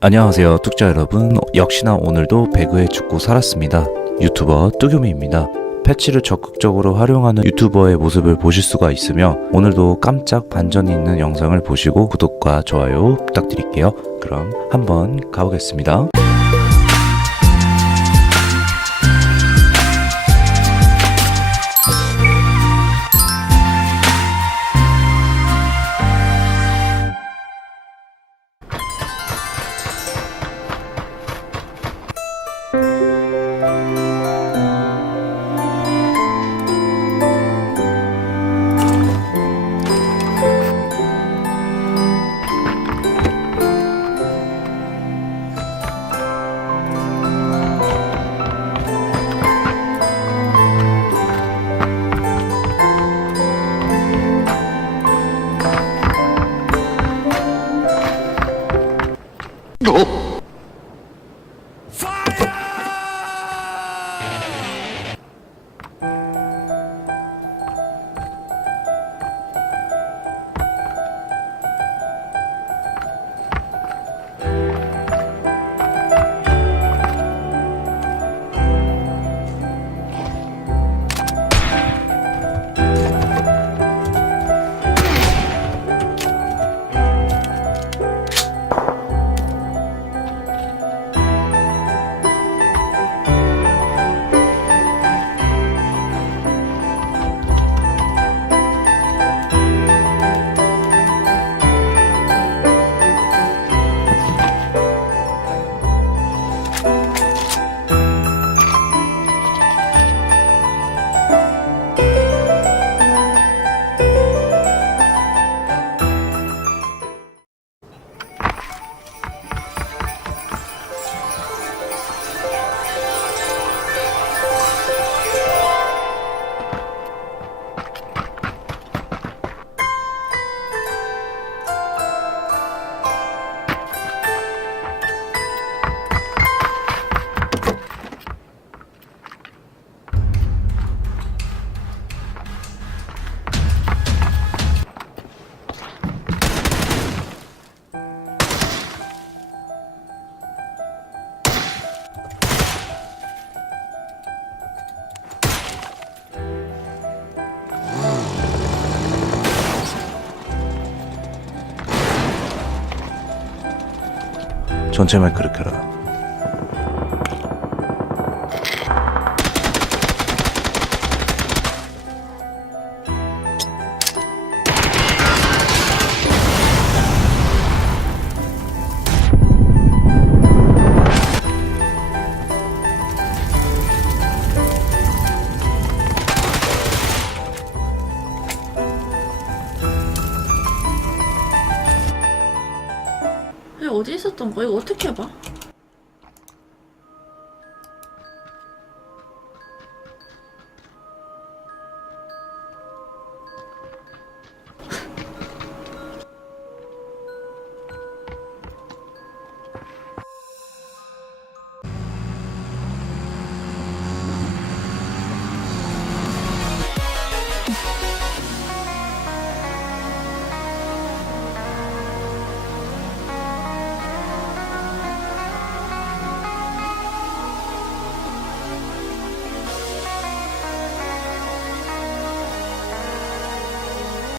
안녕하세요 뚝자 여러분. 역시나 오늘도 배그에 죽고 살았습니다. 유튜버 뚜교미입니다. 패치를 적극적으로 활용하는 유튜버의 모습을 보실 수가 있으며 오늘도 깜짝 반전이 있는 영상을 보시고 구독과 좋아요 부탁드릴게요. 그럼 한번 가보겠습니다 전체 마이크를 켜라 어디 있었던 거야? 이거 어떻게 봐?